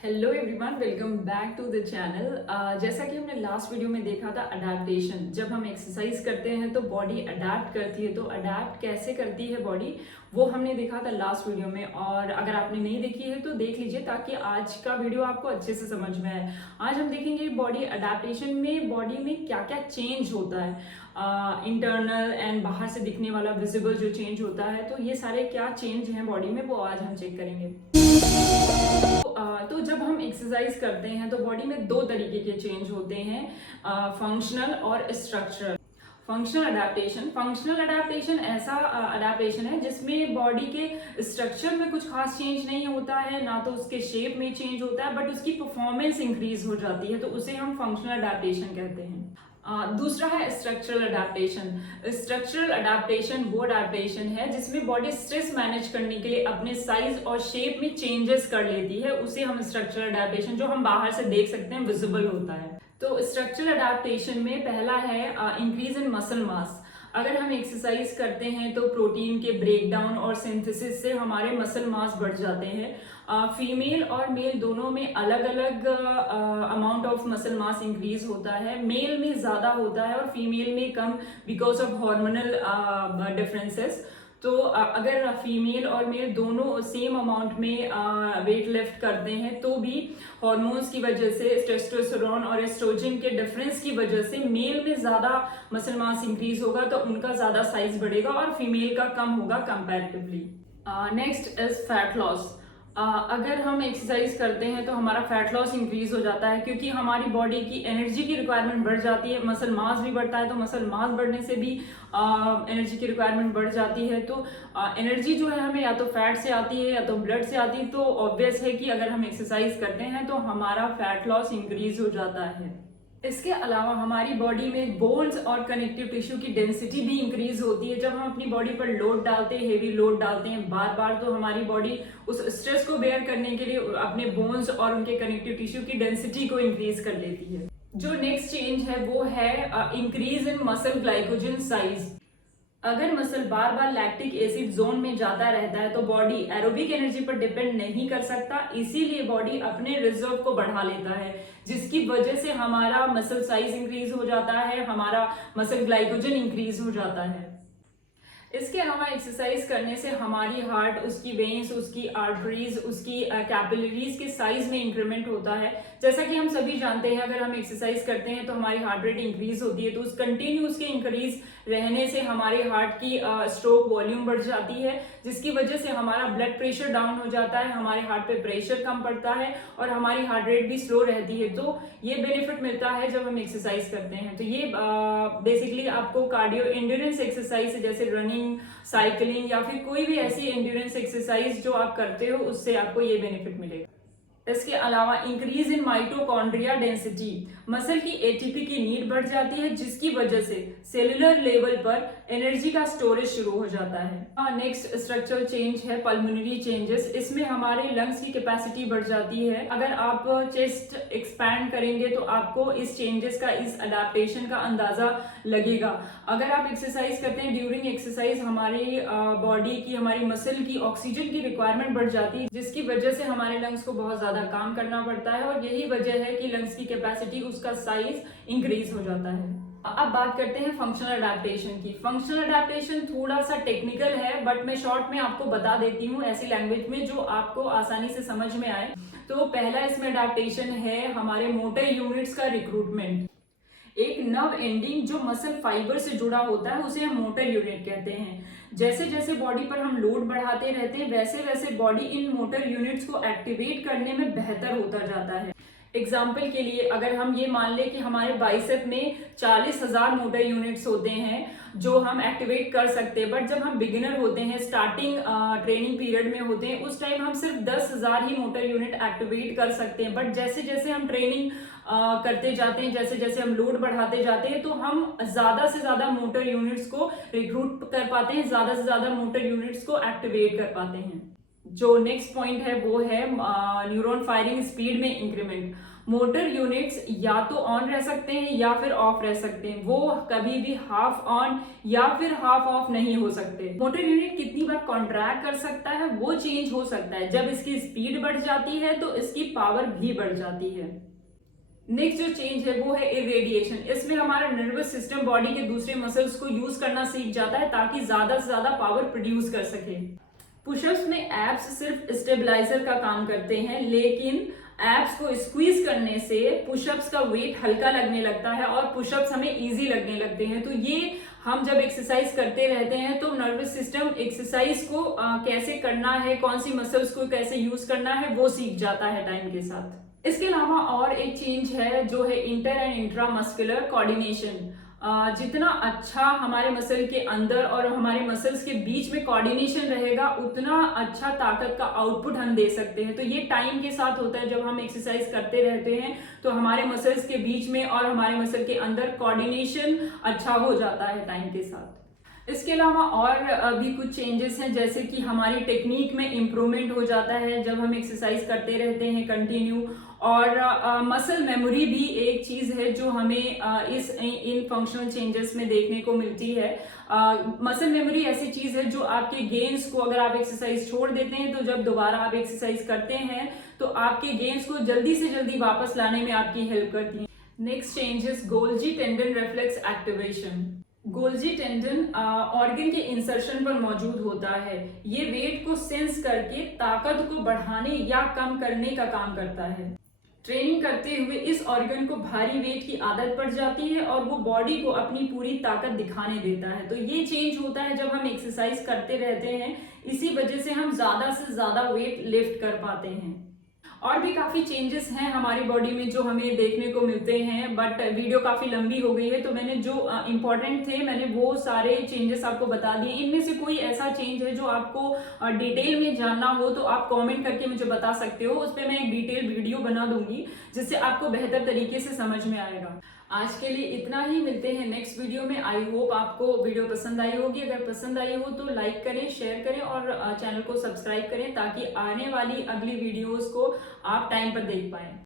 Hello everyone, welcome back to the channel. जैसा कि हमने लास्ट वीडियो में देखा था अडेप्टेशन, जब हम एक्सरसाइज करते हैं तो बॉडी अडेप्ट करती है। तो अडेप्ट कैसे करती है बॉडी, वो हमने देखा था लास्ट वीडियो में। और अगर आपने नहीं देखी है तो देख लीजिए ताकि आज का वीडियो आपको अच्छे से समझ में आए। आज हम देखेंगे बॉडी अडेप्टेशन में बॉडी में क्या क्या चेंज होता है, इंटरनल एंड बाहर से दिखने वाला विजिबल जो चेंज होता है। तो ये सारे क्या चेंज हैं बॉडी में, वो आज हम चेक करेंगे। तो जब हम एक्सरसाइज करते हैं तो बॉडी में दो तरीके के चेंज होते हैं, फंक्शनल और स्ट्रक्चरल। फंक्शनल अडेप्टेशन ऐसा अडेप्टेशन है जिसमें बॉडी के स्ट्रक्चर में कुछ खास चेंज नहीं होता है, ना तो उसके शेप में चेंज होता है, बट उसकी परफॉर्मेंस इंक्रीज हो जाती है, तो उसे हम फंक्शनल अडेप्टेशन कहते हैं। दूसरा है स्ट्रक्चरल अडेप्टेशन। स्ट्रक्चरल अडेप्टेशन वो अडेप्टेशन है जिसमें बॉडी स्ट्रेस मैनेज करने के लिए अपने साइज और शेप में चेंजेस कर लेती है, उसे हम स्ट्रक्चरल अडेप्टेशन, जो हम बाहर से देख सकते हैं, विजिबल होता है। तो स्ट्रक्चरल अडेप्टेशन में पहला है इंक्रीज इन मसल मास। अगर हम एक्सरसाइज करते हैं तो प्रोटीन के ब्रेकडाउन और सिंथेसिस से हमारे मसल मास बढ़ जाते हैं। फीमेल और मेल दोनों में अलग अलग amount of muscle mass increase होता है। मेल में ज्यादा होता है और फीमेल में कम, बिकॉज ऑफ हार्मोनल डिफरेंसेस। तो अगर फीमेल और मेल दोनों सेम अमाउंट में वेट लिफ्ट करते हैं तो भी हार्मोन्स की वजह से, टेस्टोस्टेरोन और एस्ट्रोजन के डिफरेंस की वजह से मेल में ज्यादा मसल मास इंक्रीज होगा, तो उनका ज्यादा साइज बढ़ेगा और फीमेल का कम होगा comparatively. Next is fat loss. अगर हम एक्सरसाइज करते हैं तो हमारा फैट लॉस इंक्रीज हो जाता है, क्योंकि हमारी बॉडी की एनर्जी की रिक्वायरमेंट बढ़ जाती है। मसल मास भी बढ़ता है, तो मसल मास बढ़ने से भी एनर्जी की रिक्वायरमेंट बढ़ जाती है। तो एनर्जी जो है हमें या तो फैट से आती है या तो ब्लड से आती है। तो ऑब्वियस है कि अगर हम एक्सरसाइज करते हैं तो हमारा फैट लॉस इंक्रीज हो जाता है। इसके अलावा हमारी बॉडी में बोन्स और कनेक्टिव टिश्यू की डेंसिटी भी इंक्रीज होती है। जब हम अपनी बॉडी पर लोड डालते हैं, हेवी लोड डालते हैं बार बार, तो हमारी बॉडी उस स्ट्रेस को बेयर करने के लिए अपने बोन्स और उनके कनेक्टिव टिश्यू की डेंसिटी को इंक्रीज कर लेती है। जो नेक्स्ट चेंज है वो है increase in muscle glycogen size. अगर मसल बार बार लैक्टिक एसिड जोन में जाता रहता है तो बॉडी एरोबिक एनर्जी पर डिपेंड नहीं कर सकता, इसीलिए बॉडी अपने रिजर्व को बढ़ा लेता है, जिसकी वजह से हमारा मसल साइज इंक्रीज हो जाता है, हमारा मसल ग्लाइकोजन इंक्रीज हो जाता है। इसके अलावा एक्सरसाइज करने से हमारी हार्ट, उसकी वेन्स, उसकी आर्टरीज, उसकी कैपिलरीज के साइज में इंक्रीमेंट होता है। जैसा कि हम सभी जानते हैं, अगर हम एक्सरसाइज करते हैं तो हमारी हार्ट रेट इंक्रीज होती है, तो उस कंटिन्यूस के इंक्रीज रहने से हमारे हार्ट की स्ट्रोक वॉल्यूम बढ़ जाती है, जिसकी वजह से हमारा ब्लड प्रेशर डाउन हो जाता है, हमारे हार्ट पे प्रेशर कम पड़ता है और हमारी हार्ट रेट भी स्लो रहती है। तो ये बेनिफिट मिलता है जब हम एक्सरसाइज करते हैं। तो ये बेसिकली आपको कार्डियो एंड्योरेंस एक्सरसाइज जैसे रनिंग, साइकिलिंग या फिर कोई भी ऐसी एंड्योरेंस एक्सरसाइज जो आप करते हो, उससे आपको ये बेनिफिट मिलेगा। इसके अलावा increase in mitochondria density. Muscle की एटीपी की नीड बढ़ जाती है, जिसकी वजह से सेलुलर लेवल पर एनर्जी का स्टोरेज शुरू हो जाता है। नेक्स्ट स्ट्रक्चरल चेंज है पल्मोनरी चेंजेस। इसमें हमारे लंग्स की कैपेसिटी बढ़ जाती है। अगर आप चेस्ट एक्सपैंड करेंगे तो आपको इस चेंजेस का, इस अडेप्टेशन का अंदाजा लगेगा। अगर आप एक्सरसाइज करते हैं, ड्यूरिंग एक्सरसाइज हमारी बॉडी की, हमारी मसल की ऑक्सीजन की रिक्वायरमेंट बढ़ जाती है, जिसकी वजह से हमारे लंग्स को बहुत ज्यादा काम करना पड़ता है, और यही वजह है कि लंग्स की कैपेसिटी, उसका साइज इंक्रीज हो जाता है। अब बात करते हैं फंक्शनल अडेप्टेशन की। फंक्शनल अडेप्टेशन थोड़ा सा टेक्निकल है, बट मैं शॉर्ट में आपको बता देती हूँ ऐसी लैंग्वेज में जो आपको आसानी से समझ में आए। तो पहला इसमें अडेप्टेशन है हमारे मोटर यूनिट्स का रिक्रूटमेंट। एक नर्व एंडिंग जो मसल फाइबर से जुड़ा होता है, उसे हम मोटर यूनिट कहते हैं। जैसे जैसे बॉडी पर हम लोड बढ़ाते रहते हैं, वैसे वैसे बॉडी इन मोटर यूनिट्स को एक्टिवेट करने में बेहतर होता जाता है। एग्जाम्पल के लिए अगर हम ये मान लें कि हमारे बाइसेप में 40,000 मोटर यूनिट्स होते हैं जो हम एक्टिवेट कर सकते हैं, बट जब हम बिगिनर होते हैं, स्टार्टिंग ट्रेनिंग पीरियड में होते हैं, उस टाइम हम सिर्फ 10,000 ही मोटर यूनिट एक्टिवेट कर सकते हैं। बट जैसे जैसे हम ट्रेनिंग करते जाते हैं, जैसे जैसे हम लोड बढ़ाते जाते हैं, तो हम ज्यादा से ज्यादा मोटर यूनिट्स को रिक्रूट कर पाते हैं, ज्यादा से ज्यादा मोटर यूनिट्स को एक्टिवेट कर पाते हैं। जो नेक्स्ट पॉइंट है वो है न्यूरॉन फायरिंग स्पीड में इंक्रीमेंट। मोटर यूनिट्स या तो ऑन रह सकते हैं या फिर ऑफ रह सकते हैं, वो कभी भी हाफ ऑन या फिर हाफ ऑफ नहीं हो सकते। मोटर यूनिट कितनी बार कॉन्ट्रैक्ट कर सकता है वो चेंज हो सकता है। जब इसकी स्पीड बढ़ जाती है तो इसकी पावर भी बढ़ जाती है। नेक्स्ट जो चेंज है वो है इरेडिएशन। इसमें हमारा नर्वस सिस्टम बॉडी के दूसरे मसल्स को यूज करना सीख जाता है ताकि ज्यादा से ज्यादा पावर प्रोड्यूस कर सके। पुशअप्स में एब्स सिर्फ स्टेबलाइजर का काम करते हैं, लेकिन एब्स को स्क्वीज करने से पुशअप्स का वेट हल्का लगने लगता है और पुशअप्स हमें इजी लगने लगते हैं। तो ये हम जब एक्सरसाइज करते रहते हैं तो नर्वस सिस्टम एक्सरसाइज को कैसे करना है, कौन सी मसल्स को कैसे यूज करना है वो सीख जाता है टाइम के साथ। इसके अलावा और एक चेंज है जो है inter and intra muscular coordination. जितना अच्छा हमारे मसल के अंदर और हमारे मसल्स के बीच में कोऑर्डिनेशन रहेगा उतना अच्छा ताकत का आउटपुट हम दे सकते हैं। तो ये टाइम के साथ होता है, जब हम एक्सरसाइज करते रहते हैं तो हमारे मसल्स के बीच में और हमारे मसल के अंदर कोऑर्डिनेशन अच्छा हो जाता है टाइम के साथ। इसके अलावा और भी कुछ चेंजेस हैं, जैसे कि हमारी टेक्निक में इम्प्रूवमेंट हो जाता है जब हम एक्सरसाइज करते रहते हैं कंटिन्यू। और मसल मेमोरी भी एक चीज है जो हमें इन फंक्शनल चेंजेस में देखने को मिलती है। मसल मेमोरी ऐसी चीज है जो आपके गेन्स को, अगर आप एक्सरसाइज छोड़ देते हैं तो जब दोबारा आप एक्सरसाइज करते हैं तो आपके गेन्स को जल्दी से जल्दी वापस लाने में आपकी हेल्प करती है। Next changes Golgi tendon reflex activation. Golgi tendon organ के इंसर्शन पर मौजूद होता है। ये वेट को सेंस करके ताकत को बढ़ाने या कम करने का काम करता है। ट्रेनिंग करते हुए इस ऑर्गन को भारी वेट की आदत पड़ जाती है और वो बॉडी को अपनी पूरी ताकत दिखाने देता है। तो ये चेंज होता है जब हम एक्सरसाइज करते रहते हैं, इसी वजह से हम ज्यादा से ज्यादा वेट लिफ्ट कर पाते हैं। और भी काफी चेंजेस हैं हमारी बॉडी में जो हमें देखने को मिलते हैं, बट वीडियो काफी लंबी हो गई है तो मैंने जो इंपॉर्टेंट थे मैंने वो सारे चेंजेस आपको बता दिए। इनमें से कोई ऐसा चेंज है जो आपको डिटेल में जानना हो तो आप कमेंट करके मुझे बता सकते हो, उस पर मैं एक डिटेल वीडियो बना दूंगी जिससे आपको बेहतर तरीके से समझ में आएगा। आज के लिए इतना ही, मिलते हैं नेक्स्ट वीडियो में। आई होप आपको वीडियो पसंद आई होगी। अगर पसंद आई हो तो लाइक करें, शेयर करें और चैनल को सब्सक्राइब करें ताकि आने वाली अगली वीडियोस को आप टाइम पर देख पाएं।